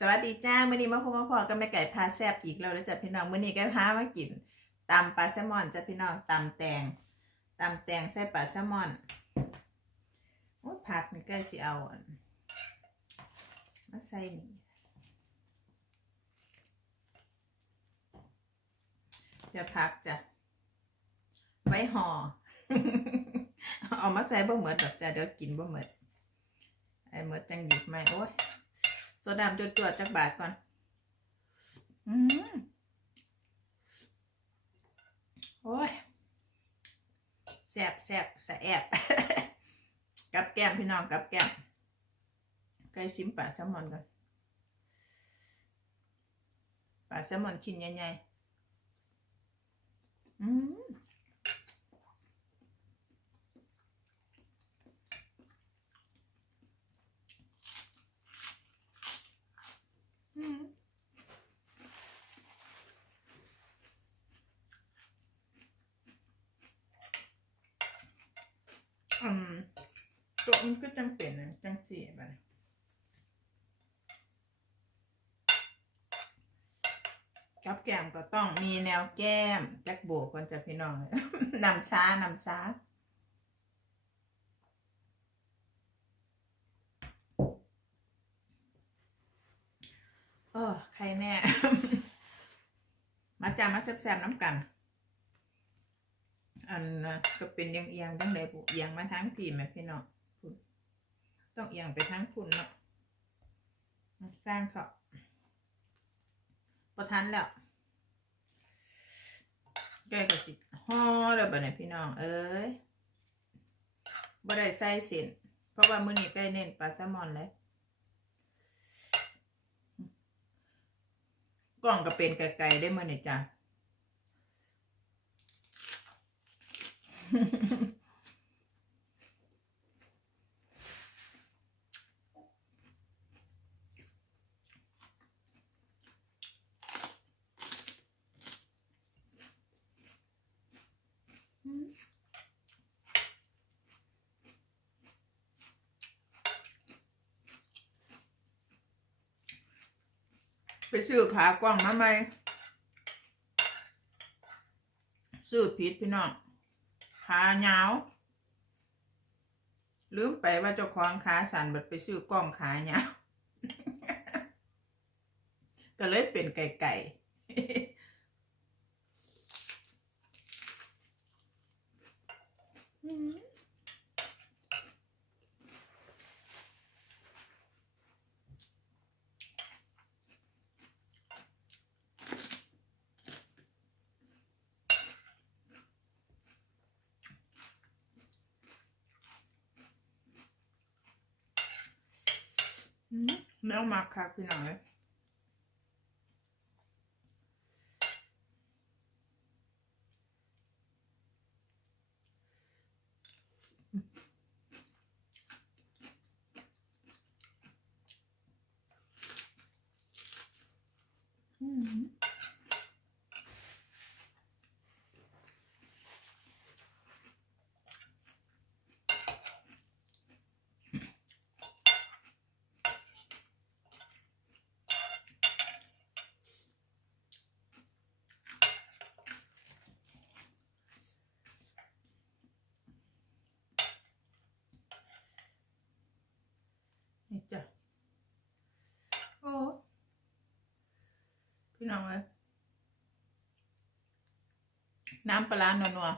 สวัสดีจ้ามื่อนี้มาพบมาพอกับแม่ไก่พาแซบอีกแล้วแล้วจ้ะพี่น้องมื่อนี้ก็พามากินตำปลาแซลมอนจ้ะพี่น้องตำแตงตำแตงใส่ปลาแซลมอนโอ้ยผักนี่กล้สิเอามาใส่นี่เดี๋ยวผักจ้ะไว้ห่อเอามาใส่บ่เหมือนดอกจ้ะเดี๋ยวกินบ่เหมือนไอ้เหมือนจังหยิบไหมโอ้ย โซดามจนจวดๆจากบาทก่อน อืมโอ้ยแสบแสบแสบกับแก้มพี่น้องกับแก้มไก่ซิมปลาแซลมอนก่อนปลาแซลมอนชิ้นใหญ่ๆอืมอืมอืมตัว มันก็จังเป็นนะจังเสียไปกับแก้มก็ต้องมีแนวแก้มแจ็คโบกก่อนจะพี่น้องนำช้านำช้าเออใครแน่ มาจามาแซ่บๆน้ำกัน อันก็เป็นเอียงเอียงๆตั้งแต่บุเอียงมาทั้งปีแม่พี่น้อง ต้องเอียงไปทั้งพุ่นเนาะสร้างเขาประทันแล้วแกก็สิห่อแล้วบ่เนี่ยพี่น้อง เอ้ยบ่ได้ใส่เส้นเพราะว่ามื้อนี้ใกล้เน้นปลาแซลมอนเลยกล่องก็เป็นไกลๆได้มื่อนี่จ้ะ ซื้อขากล้องมาไหมซื้อผิดพี่น้องขาเหงาลืมไปว่าเจ้าของขาสั่นบัดไปซื้อกล้องขาเหงาก็เลยเป็นไก่ไก่อืม มแมวมักค่ะพี่น้องเอ้ย อืมนี่จ้ะโอ้ พี่น้องเลยน้ำปลาร้านัว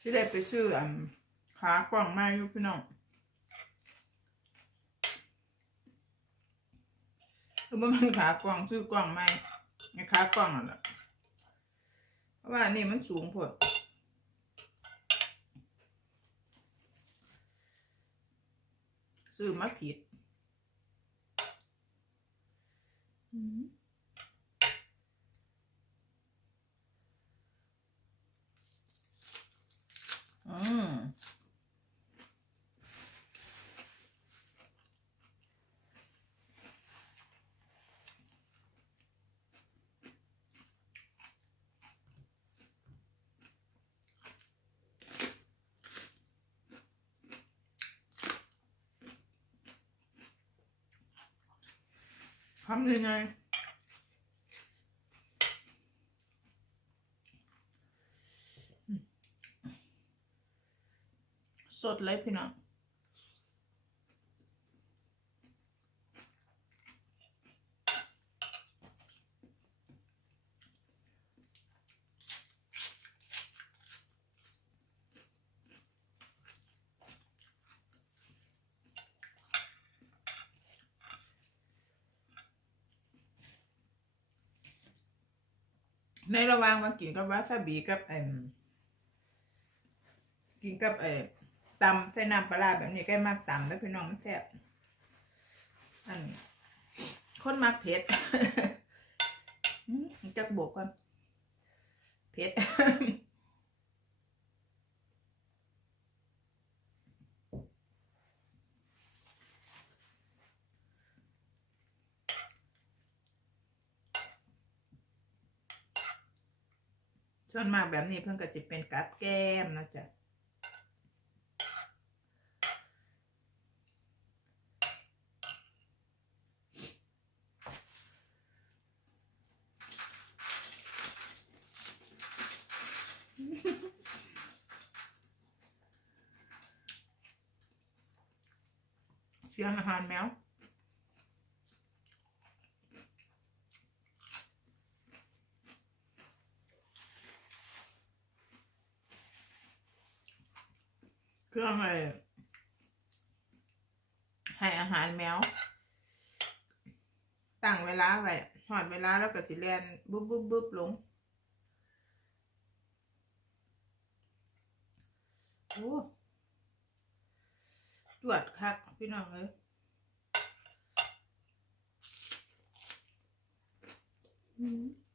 ที่ได้ไปซื้ออ่าขากล่องมาอยู่พี่น้อง คือบ่มันขากล่องซื้อกล่องใหม่ไงขากล่องนั่นแหละเพราะว่านี่มันสูงพดซื้อมาผิดอืมอืม ทำยังไงสดเลยพี่น้อง ในระหว่างมากินกับวาซาบิกับเอ็มกินกับเอ่อตำใส่น้ำปลาแบบนี้ใกล้มากตำแล้วพี่น้องมันแซ่บอันคนมักเผ็ดจักบวกก่อนเผ็ด ส่วนมากแบบนี้เพิ่นก็จะเป็นกับแก้มนะจ๊ะเสียงอาหารแมว เครื่องอะไร ให้อาหารแมว ตั้งเวลาไว้หอดเวลาแล้วก็สิแลนบุ๊บบุ๊บบุ๊บลงโอ้ตรวจคักพี่น้องเลยอืม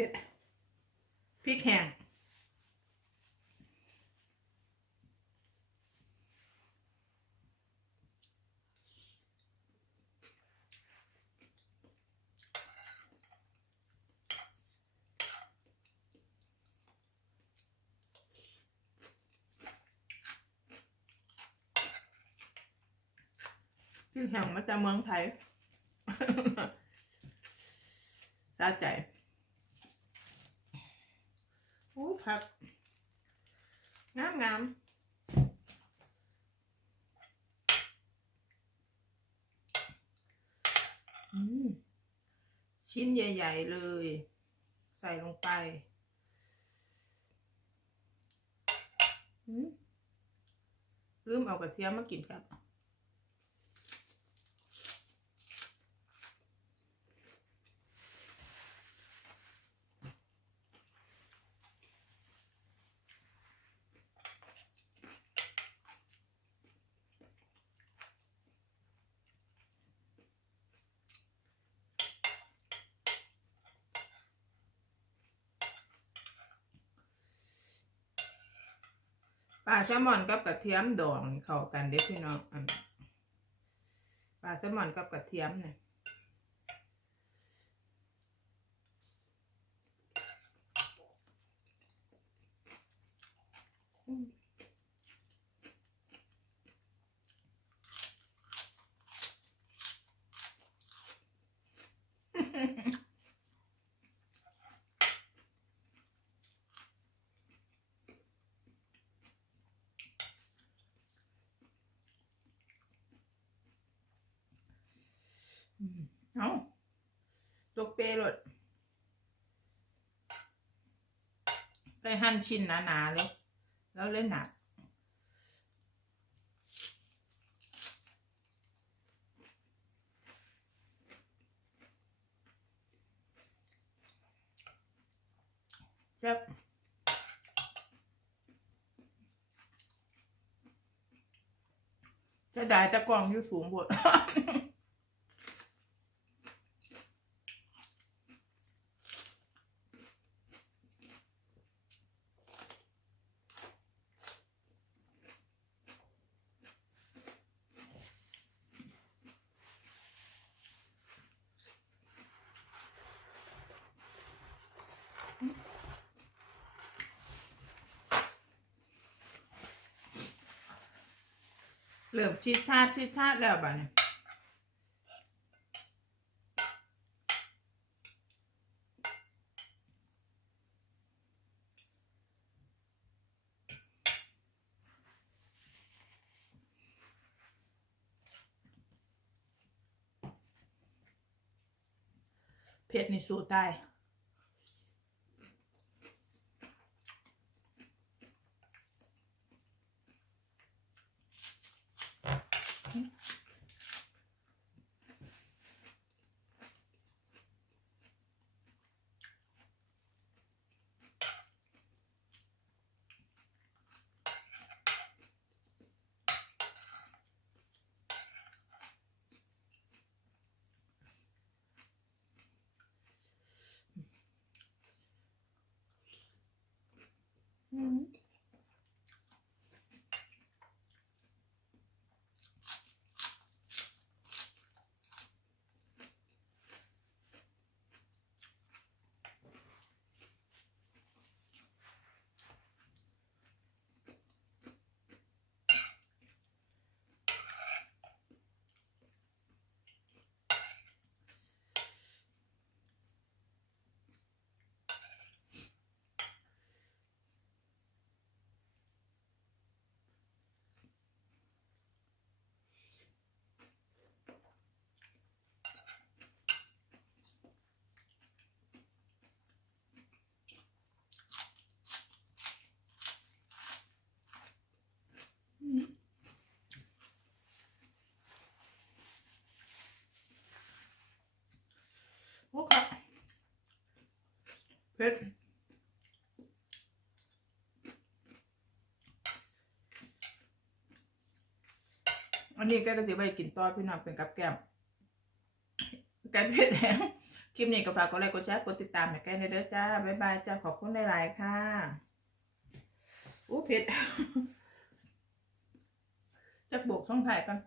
ผ็ดพริกแห้งพริกแห้งมาจากเมืองไทยสะใจ โอ้ ผักงามงามอืมชิ้นใหญ่ ๆ เลย ใส่ลงไปอืมลืมเอากระเทียมมากินครับ ปลาแซลมอนกับกระเทียมดองเข้ากันเด้พี่น้องปลาแซลมอนกับกระเทียมเนี่ยอืม เอาตกเปรดไปหั่นชิ้นหนาๆเลย แล้วเล่นหนักครับจะได้ต่กล่องอยู่สูงบด เริ่มชีดชาติชีดชาแล้วบ้านี้เผ็ดในสู้ตาย อืมโอ้ค่ะ เผ็ดอันนี้ก็จะไปกินต่อพี่น้องเป็นกับแก้มแกงเผ็ดแห้งคลิปนี้ก็ฝากกดไลค์กดแชร์กดติดตามให้แกในเด้อจ้าบ๊ายบายจ้าขอบคุณหลายๆค่ะอู้เผ็ดจักโบกช่องถ่ายกัน